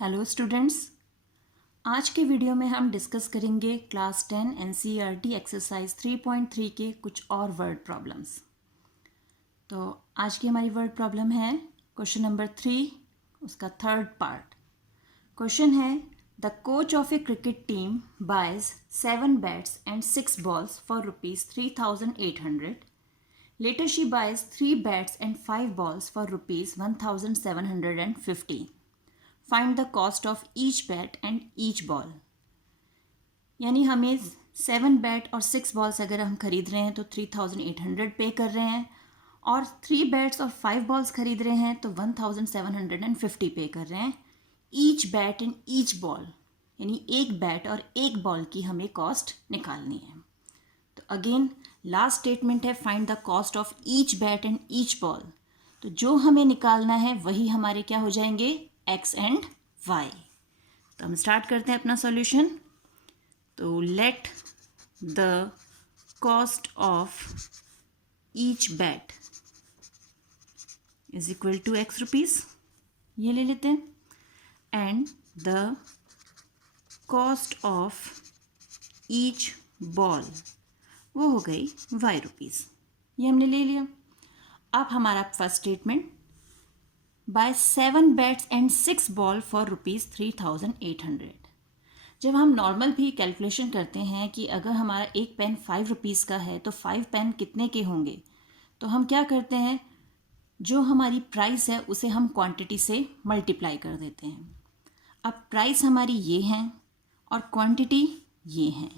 Hello students, आज के video में हम डिस्कस करेंगे क्लास 10 एनसीईआरटी एक्सरसाइज 3.3 के कुछ और वर्ड प्रॉब्लम्स। तो आज की हमारी वर्ड प्रॉब्लम है क्वेश्चन नंबर 3, उसका थर्ड पार्ट। क्वेश्चन है the coach of a cricket team buys 7 bats and 6 balls for ₹3,800. Later she buys 3 bats and 5 balls for ₹1,750. Find the cost of each bat and each ball. यानी हमें 7 bat और 6 balls अगर हम खरीद रहे हैं तो 3,800 पे कर रहे हैं, और 3 बैट्स और 5 बॉल्स खरीद रहे हैं तो 1,750 पे कर रहे हैं। Each bat and each ball यानी एक बैट और एक बॉल की हमें कॉस्ट निकालनी है। तो अगेन लास्ट स्टेटमेंट है find the cost of each bat and each ball. तो जो हमें निकालना है वही हमारे क्या हो जाएंगे, x एंड y। तो हम स्टार्ट करते हैं अपना सॉल्यूशन। तो let the cost of each bat is equal to x rupees, ये ले लेते हैं, and the cost of each ball वो हो गई y रुपीज़, ये हमने ले लिया। अब हमारा first statement by 7 bats and 6 ball for ₹3,800। जब हम नॉर्मल भी कैलकुलेशन करते हैं कि अगर हमारा एक पेन 5 रुपीज़ का है तो 5 पेन कितने के होंगे, तो हम क्या करते हैं, जो हमारी प्राइस है उसे हम क्वांटिटी से मल्टीप्लाई कर देते हैं। अब प्राइस हमारी ये है और क्वांटिटी ये है,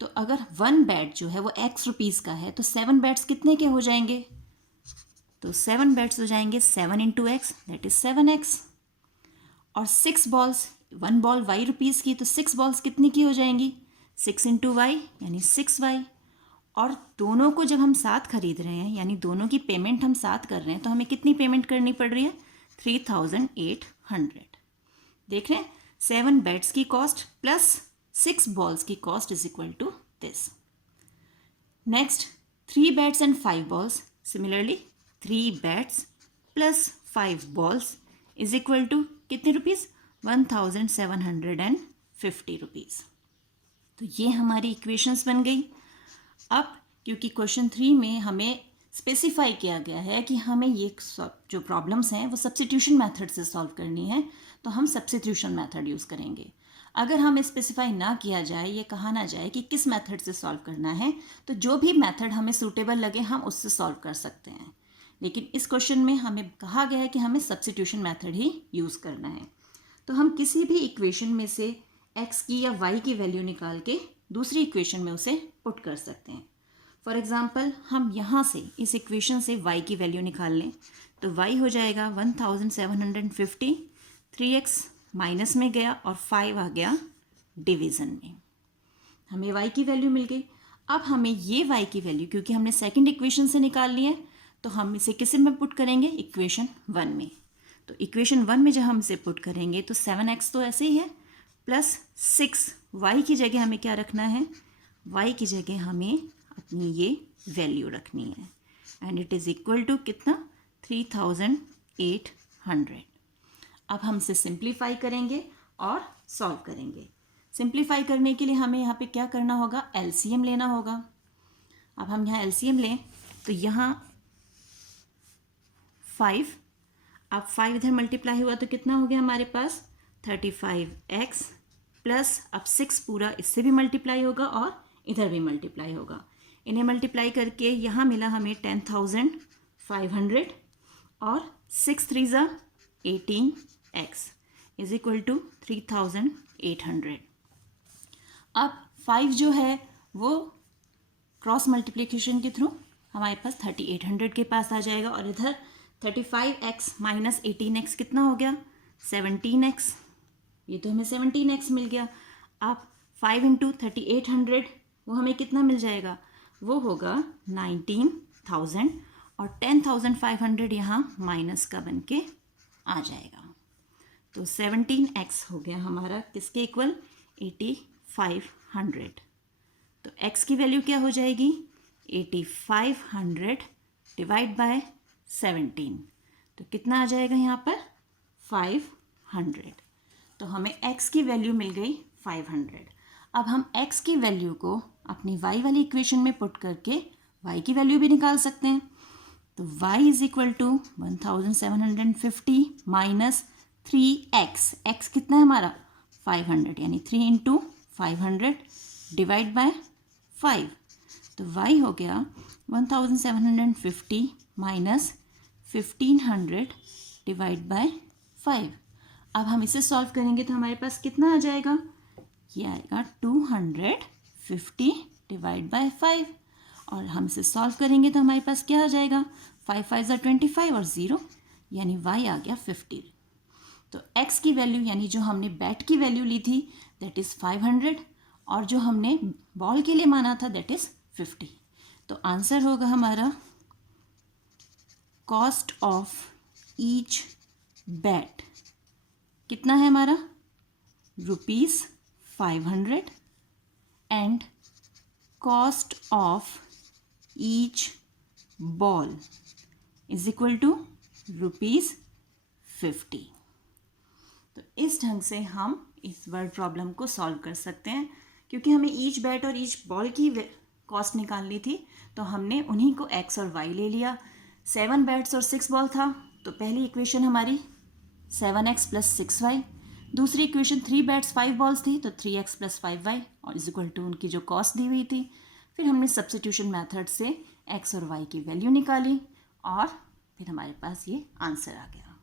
तो अगर 1 बैट जो है वो x रुपीज़ का है तो 7 बैट्स कितने के हो जाएंगे, तो 7 बैट्स हो जाएंगे 7 into x, that is 7x। और 6 बॉल्स, 1 बॉल y रुपीज़ की, तो 6 बॉल्स कितनी की हो जाएंगी, 6 इंटू वाई यानी 6y। और दोनों को जब हम साथ खरीद रहे हैं यानी दोनों की पेमेंट हम साथ कर रहे हैं तो हमें कितनी पेमेंट करनी पड़ रही है, 3,800। देख रहे हैं, 7 बैट्स की कॉस्ट प्लस 6 बॉल्स की cost is equal to this. Next 3 bats and 5 balls, similarly 3 bats plus 5 balls is equal to कितने रुपीज़, 1,750 रुपीज़। तो ये हमारी इक्वेशंस बन गई। अब क्योंकि क्वेश्चन 3 में हमें स्पेसिफाई किया गया है कि हमें ये जो प्रॉब्लम्स हैं वो सब्स्टिट्यूशन मेथड से सॉल्व करनी है, तो हम सब्स्टिट्यूशन मेथड यूज़ करेंगे। अगर हमें स्पेसिफाई ना किया जाए, ये कहा ना जाए कि किस मेथड से सॉल्व करना है, तो जो भी मेथड हमें सूटेबल लगे हम उससे सॉल्व कर सकते हैं। लेकिन इस क्वेश्चन में हमें कहा गया है कि हमें सब्स्टिट्यूशन मेथड ही यूज़ करना है। तो हम किसी भी इक्वेशन में से x की या y की वैल्यू निकाल के दूसरी इक्वेशन में उसे पुट कर सकते हैं। फॉर एग्जांपल हम यहाँ से इस इक्वेशन से y की वैल्यू निकाल लें तो y हो जाएगा 1,750, 3x माइनस में गया और 5 आ गया डिवीज़न में, हमें y की वैल्यू मिल गई। अब हमें ये y की वैल्यू क्योंकि हमने सेकंड इक्वेशन से निकाल ली है तो हम इसे किस में पुट करेंगे, इक्वेशन 1 में। तो इक्वेशन 1 में जब हम इसे पुट करेंगे तो 7x तो ऐसे ही है, प्लस 6 y की जगह हमें क्या रखना है, y की जगह हमें अपनी ये वैल्यू रखनी है, and it is equal to कितना, 3,800। अब हम इसे सिंप्लीफाई करेंगे और सॉल्व करेंगे। सिंप्लीफाई करने के लिए हमें यहाँ पे क्या करना होगा, एलसीएम लेना होगा। अब हम यहाँ एलसीएम लें तो यहाँ 5, अब 5 इधर मल्टीप्लाई हुआ तो कितना हो गया हमारे पास, 35x प्लस अब 6 पूरा इससे भी मल्टीप्लाई होगा और इधर भी मल्टीप्लाई होगा। इन्हें मल्टीप्लाई करके यहाँ मिला हमें 10,500 और 6 3 ज़ा 18x इज इक्वल टू 3,800। अब 5 जो है वो क्रॉस मल्टीप्लिकेशन के थ्रू हमारे पास 3,800 के पास आ जाएगा, और इधर 35x माइनस 18x कितना हो गया, 17x, ये तो हमें 17x मिल गया। अब 5 इंटू 3,800 वो हमें कितना मिल जाएगा, वो होगा 19,000, और 10,500 यहाँ माइनस का बन के आ जाएगा। तो 17x हो गया हमारा किसके इक्वल, 8,500। तो x की वैल्यू क्या हो जाएगी, 8,500 डिवाइड बाय 17, तो कितना आ जाएगा यहाँ पर, 500। तो हमें x की वैल्यू मिल गई 500। अब हम x की वैल्यू को अपनी y वाली इक्वेशन में पुट करके y की वैल्यू भी निकाल सकते हैं। तो y is equal to 1750 minus 3x, x कितना है हमारा 500, यानी 3 इंटू 500 डिवाइड बाय 5। तो y हो गया 1750 माइनस 1500 डिवाइड बाय 5। अब हम इसे सॉल्व करेंगे तो हमारे पास कितना आ जाएगा, ये आएगा 250 डिवाइड बाय 5। और हम इसे सॉल्व करेंगे तो हमारे पास क्या आ जाएगा, 5 5 ज़ा 25 और 0, यानी y आ गया 50। तो x की वैल्यू यानी जो हमने बैट की वैल्यू ली थी दैट इज़ 500 और जो हमने बॉल के लिए माना था दैट इज़ 50। तो आंसर होगा हमारा कॉस्ट ऑफ ईच बैट कितना है हमारा, ₹500 and cost of each ball is equal to ₹50। तो इस ढंग से हम इस वर्ड प्रॉब्लम को सॉल्व कर सकते हैं। क्योंकि हमें ईच बैट और ईच बॉल की कॉस्ट निकालनी थी तो हमने उन्हीं को x और y ले लिया। 7 बैट्स और 6 बॉल था तो पहली इक्वेशन हमारी 7x प्लस 6y, दूसरी इक्वेशन 3 बैट्स 5 बॉल्स थी तो 3x प्लस 5y और इज इक्वल टू उनकी जो कॉस्ट दी हुई थी। फिर हमने सब्स्टिट्यूशन मेथड से x और y की वैल्यू निकाली और फिर हमारे पास ये आंसर आ गया।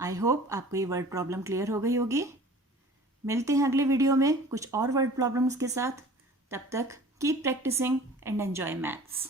आई होप आपको ये वर्ड प्रॉब्लम क्लियर हो गई होगी। मिलते हैं अगले वीडियो में कुछ और वर्ड प्रॉब्लम्स के साथ। तब तक keep practising and enjoy maths.